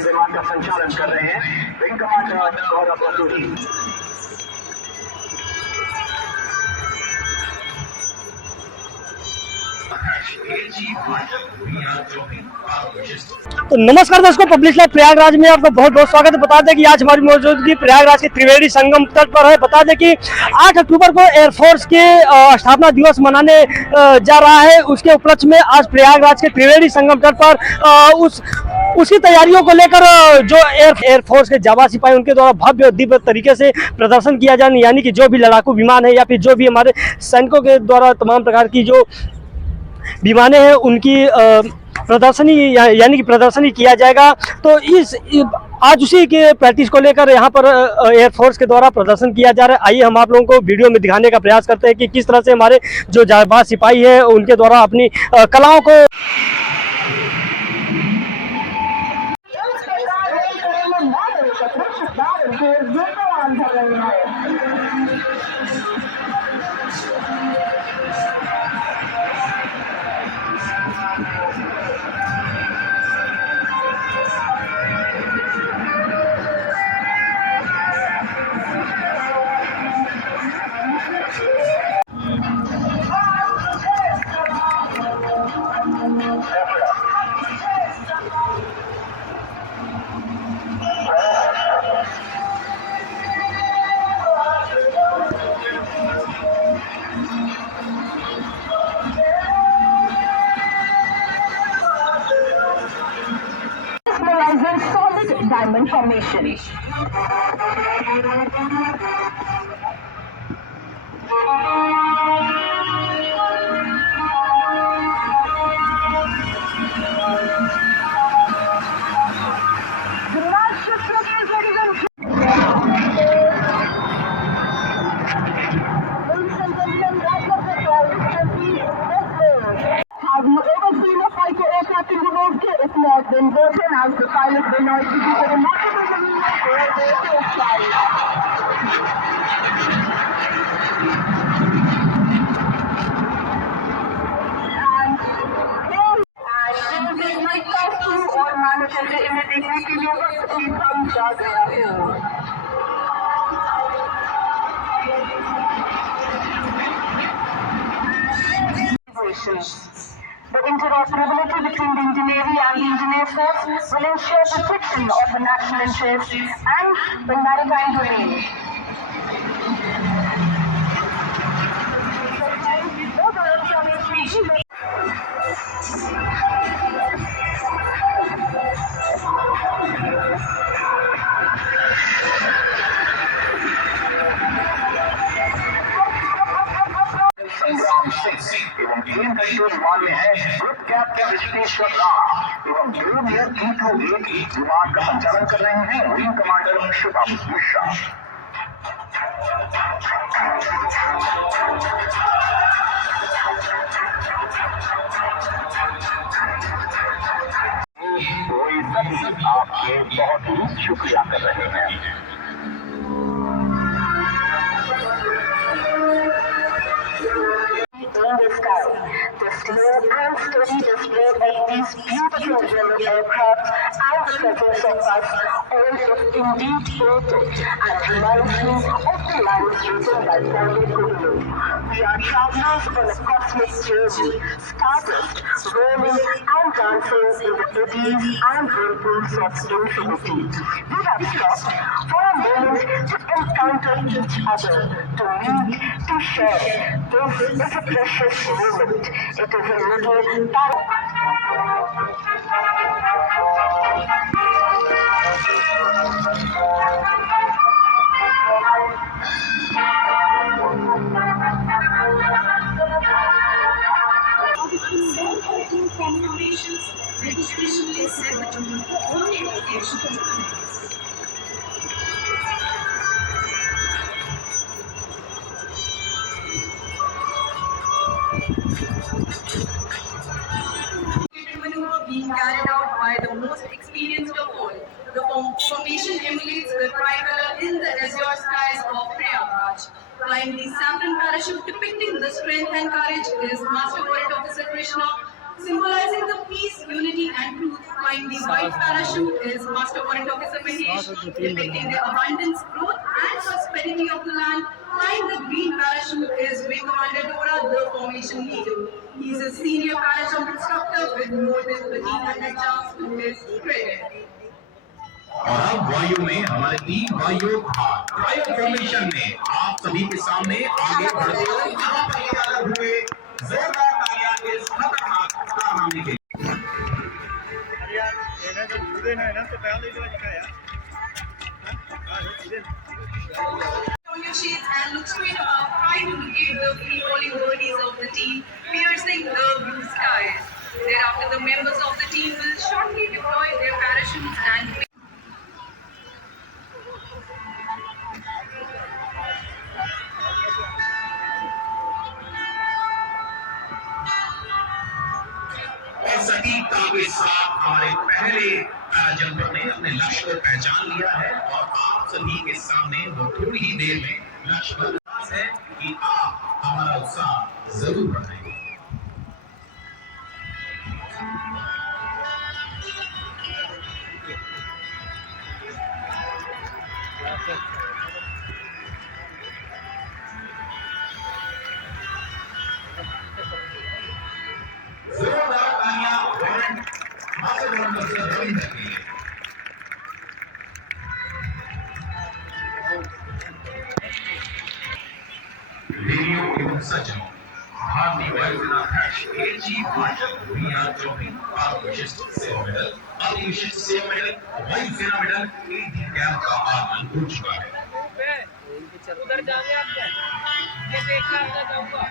विमान का संचालन कर रहे हैं विंग कमांडर और अवसर। तो नमस्कार दोस्तों, पब्लिक लाइव प्रयागराज में आपका बहुत बहुत स्वागत है। बता दें कि आज हमारी मौजूदगी प्रयागराज के त्रिवेणी संगम तट पर है। बता दें कि 8 अक्टूबर को एयरफोर्स के स्थापना दिवस मनाने जा रहा है। उसके उपलक्ष्य में आज प्रयागराज के त्रिवेणी संगम तट पर उसकी तैयारियों को लेकर जो एयरफोर्स के जावा सिपाही उनके द्वारा भव्य और दिव्य तरीके से प्रदर्शन किया जाए, यानी कि जो भी लड़ाकू विमान है या फिर जो भी हमारे सैनिकों के द्वारा तमाम प्रकार की जो विमानें हैं उनकी प्रदर्शनी यानी कि प्रदर्शनी किया जाएगा। तो आज उसी के प्रैक्टिस को लेकर यहाँ पर एयरफोर्स के द्वारा प्रदर्शन किया जा रहा है। आइए हम आप लोगों को वीडियो में दिखाने का प्रयास करते हैं कि किस तरह से हमारे जो जाबाज सिपाही हैं उनके द्वारा अपनी कलाओं को diamond formation. Have you ever seen a fighter aircraft in the world? If not, then go and ask the pilot. They know it to be a remarkable maneuver for a first flight. And my costume और मानो चलते इन्हें देखने के लिए वक्त भी कम जा गया है। The interoperability between the Indian Navy and the Indian Air Force will ensure protection of the national interest and the maritime domain. एवं टीम का विमान में है ग्रुप कैप्टन ऋषिकेश्वर राव एवं जूनियर E-2 विमान का संचालन कर रहे हैं विंग कमांडर शुभम मिश्रा। आपके बहुत ही शुक्रिया कर रहे हैं। In the sky, the slow and steady display of these beautiful yellow aircraft and seconds of us also indeed poetic and reminds me of the lines written by Paulo Coelho. We are travelers on a cosmic journey, stardust, roaming and dancing in the eddies and whirlpools of infinity. We have stopped for a moment to encounter each other, to meet, to share. This is a precious moment. It is a little registration is set to only location. Being being carried out by the most experienced of all. The formation emulates the tricolor in the azure skies of Prayagraj. Flying the saffron parachute depicting the strength and courage is Master Warrant Officer Krishna, symbolizing the peace, unity and truth. Flying the white parachute is Master Warrant Officer Mahesh, depicting the abundance, growth and prosperity of the land. Flying the green parachute is Wing Commander Dora, the formation leader. He is a senior parachute instructor with more than 1,300 jumps to his credit. और अब वायु में हमारे 3 वायु trial formation में आप सभी के सामने आगे बढ़ते हुए यहाँ पर तैयार हुए। जोरदार तालियां इस खतरनाक कारनामे के लिए। On your shades and look straight above, try to locate the free-falling birdies of the team, piercing the blue skies. Thereafter, the members of the team will shortly deploy their parachutes and सटीकता के साथ हमारे पहले जंपर ने अपने लक्ष्य को पहचान लिया है और आप सभी के सामने वो थोड़ी ही देर में लक्ष्य पर है कि आप हमारा उत्साह जरूर बढ़ाएंगे। जोरदार तालियां वारंट मास्टर वारंट से रविंद्र के लिए। रेडियो एवं सज्जनों, भारतीय वायुसेना अध्यक्ष air chief marshal VR Chaudhari भारत विशिष्ट सेवा मेडल, अति विशिष्ट सेवा मेडल, वायुसेना मेडल AD कैंप का आगमन हो चुका है। उधर जाने आप ये देखना जाऊंगा।